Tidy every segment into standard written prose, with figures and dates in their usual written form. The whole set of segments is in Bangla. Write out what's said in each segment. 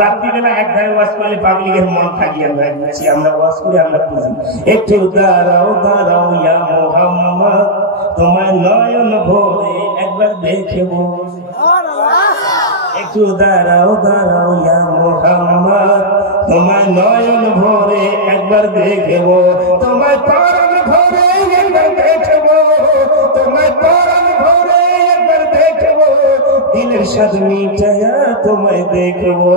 রাত্রিবেলা এক ধারে ওয়াজ করলে পাবলিকের মন থাকিয়ে যায়, আমরা ওয়াজ করে আমরা বুঝি। একটু দাঁড়াও দাঁড়াও ইয়া মুহাম্মদ, তোমার নয়ন ভরে একবার দেখব। একটু দাঁড়াও দাঁড়াও ইয়া মুহাম্মদ, তোমার নয়ন ভরে একবার দেখব। তোমার পরাণ ভরে একবার দেখব, তোমার পরাণ ভরে একবার দেখব। দিলের স্বাদ মিটায়া তোমায় দেখবো।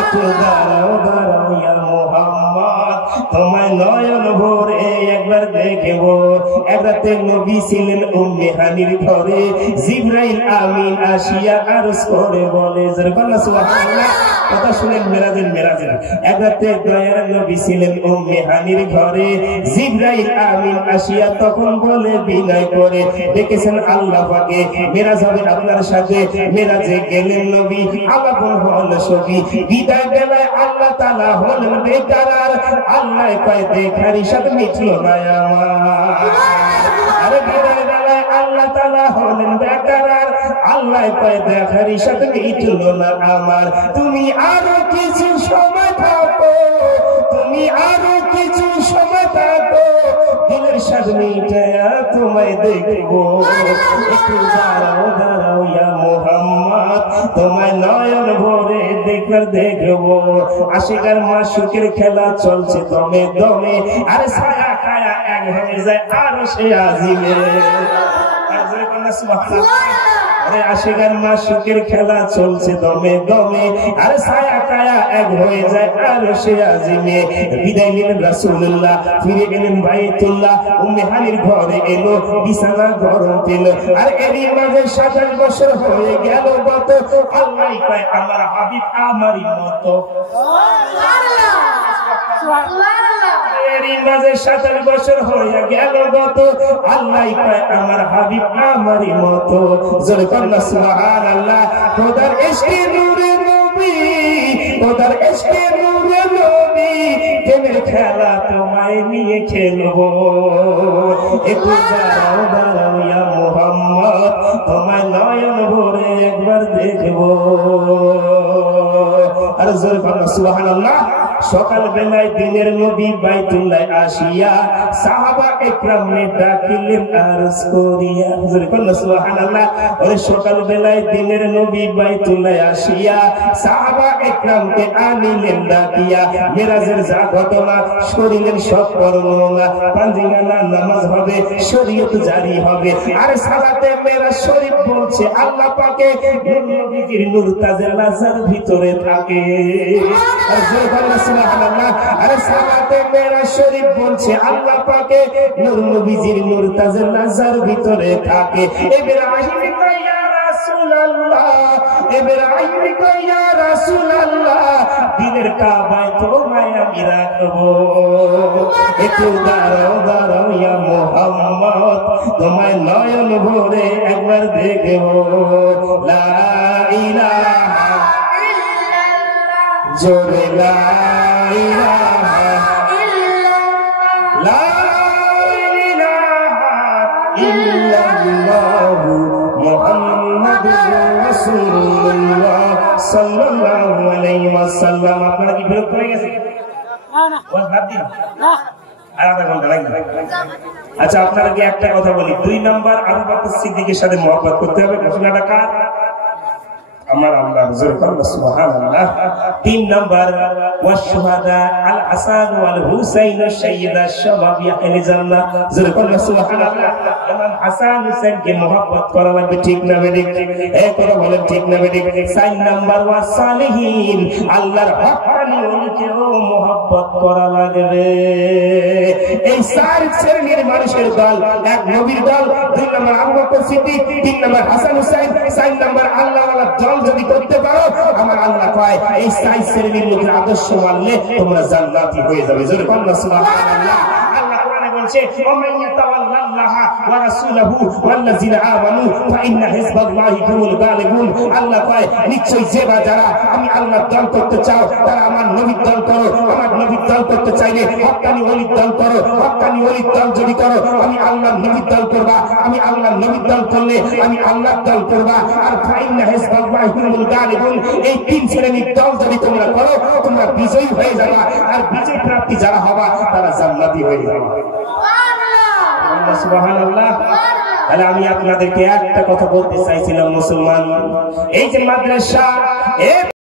একটু দাঁড়াও দাঁড়াও ইয়া মুহাম্মদ, তোমায় নয়ন ভরে একবার দেখবো। একরাতে নবী ছিলেন উম্মে হানির ঘরে, জিবরাইল আমিন আসিয়া আরজ করে বলে, সুবহানাল্লাহ। কথা শুনেন মেরাজের। একরাতে দয়ার নবী ছিলেন উম্মে হানির ঘরে, জিবরাইল আমিন আসিয়া তখন বলে বিনয় করে, দেখেছেন আল্লাহ পাকে মেরাজ হবে আপনার সাথে। মেরাজে গেলেন নবী, আলাপন হল ছবি। বিদায় বেলায় আল্লাহ তাআলা হলেন বেকারার, আল্লাহ কয় দেখার সাথে মিটল না আমার। আরে বিদায় বেলায় আল্লাহ তাআলা হলেন বেকারার, আল্লাহ কয় দেখার সাথে মিটল না আমার। তুমি আরো কিছু সময় থাকো, তুমি আরো কিছু সময় থাকো, দিলের স্বাদ মিটায়া তোমায় দেখবো। একটু দাঁড়াও দাঁড়াও ইয়া মুহাম্মদ, তোমায় নয়ন ভরে দেখবার দেখবো। আশিকার মাসুকের খেলা চলছে দমে দমে, আরে ছায়া খায়া এক হয়ে যায় আরো সে আজিমে। আরে আশিকার মাসুকের খেলা চলছে দমে দমে, আরে ছায়া কায়া এক হয়ে যায় আরো সে আজিমে। বিদায় নিলেন রাসূলুল্লাহ, ফিরে গেলেন বাইতুল্লাহ। উম্মে হানির ঘরে এলো, বিছানা গরম পেল। আর এরই মাঝে 27 বছর হয়ে গেল গত, আল্লাহ কয় আমার হাবিব আমারই মতো। এরই মাঝে 27 বছর হয়ে গেল গত, আল্লাহ কয় আমার হাবিব আমারই মতো। জোরে কন্না সুবহানাল্লাহ। খোদার ইশকে নূরে নবী, খোদার ইশকে নূরে নবী, প্রেমের খেলা তোমায় নিয়ে খেলবো। একটু দাঁড়াও দাঁড়াও ইয়া মুহাম্মদ, তোমায় নয়ন ভরে একবার দেখবো। আর জোরে কন্না সুবহানাল্লাহ। সকাল বেলায় দিনের নবী বাইতুল্লাহ আসিয়া সাহাবা একরামে ডাকিলেন আরজ করিয়া। সুবহানাল্লাহ। ওই সকাল বেলায় দিনের নবী বাইতুল্লাহ আসিয়া সাহাবা একরামকে আনিলেন ডাকিয়া। মেরাজের যা ঘটনা শরীরের সব বর্ণনা, পাঁজিগানা নামাজ হবে, শরীয়ত জারি হবে। আর সালাতে মেরাজ শরীফ বলছে আল্লাহ পাকে নবীজির নূর তাজে লাজার ভিতরে থাকে। সুবহানাল্লাহ। আরে সালাতে মেরাজ শরীফ বলছে আল্লাহ পাকে নূর নবীজির নূর তাজে লাজার ভিতরে থাকে। ইব্রাহিম কয় ইয়া রাসূলুল্লাহ, ইব্রাহিম কয় ইয়া রাসূলুল্লাহ, দিলের কাবায় তোমায় আমি রাখবো। একটু দাঁড়াও দাঁড়াও ইয়া মুহাম্মদ, তোমায় নয়ন ভরে একবার দেখবো। লা ইলাহা ইল্লাল্লাহ, জোরে লা ইলাহা ইল্লাল্লাহ, লা ইলাহা ইল্লাল্লাহ, মুহাম্মাদুর রাসূলুল্লাহ সাল্লাল্লাহু আলাইহি ওয়াসাল্লাম। আপনারা কি বিরক্ত হয়ে গেছে? ওয়াজ বাদ দিন না, আর আধা ঘন্টা লাগবে। আচ্ছা আপনারা কি একটা কথা বলি, 2 নাম্বার আবু বকর সিদ্দিকের সাথে মহব্বত করতে হবে। ঘোষণাটা কার? আমার আল্লাহ। সুবহানাল্লাহ। 3 নাম্বার ওয়াশুহাদা আল হাসান ওয়াল হুসাইন সাইয়্যিদা শাবাবি আহলে জান্নাহ। সুবহানাল্লাহ। ইমাম হাসান হুসাইনকে মহব্বত করা লাগবে, ঠিক না বেঠিক? এই কথা বলেন, ঠিক না বেঠিক? 4 নাম্বার ওয়াস সালিহিন, আল্লাহর হক্কানি ওলিকেও মহব্বত করা লাগবে। এই 4 শ্রেণীর মানুষের দল, 1 নবীর দল, 2 number Abu Bakr Siddique, 3 number Hasan Hussain, 4 number Allah ওয়ালা দল যদি করতে পারো, আমার আল্লাহ কয় এই 4 শ্রেণীর লোকের আদর্শ মানলে তোমরা জান্নাতি হয়ে যাবে। জোরে বলুন সুবহানাল্লাহ। আল্লাহ কোরআনে বলছে ওমান ইয়াতাওয়াল্লাহ আতিউল্লাহ ওয়া রাসূলহু ওয়াল্লাযিনা আমানু ফাইন্না হিজবাল্লাহি হুমুল গালিবুন। আল্লাহ কয় নিশ্চয়ই যে বা যারা আমি আল্লাহর দল করতে চাও তারা আমার নবীর দল করো, আমার নবীর দল করতে চাইলে হক্কানি ওলির দল করো, হক্কানি ওলির দল যদি করো আমি আল্লাহর নবীর দল করবা, আমি আল্লাহর নবীর দল করলে আমি আল্লাহর দল করবা। আর ফাইন্না হিজবাল্লাহি হুমুল গালিবুন, এই তিন শ্রেণীর দল যদি তোমরা করো তোমরা বিজয়ী হয়ে যাবা, আর বিজয় প্রাপ্তি যারা হবা তারা জান্নাতি হয়ে যাবে। সুবহানাল্লাহ সুবহানাল্লাহ। তাহলে আমি আপনাদেরকে একটা কথা বলতে চাইছিলাম, মুসলমান এই যে মাদ্রাসা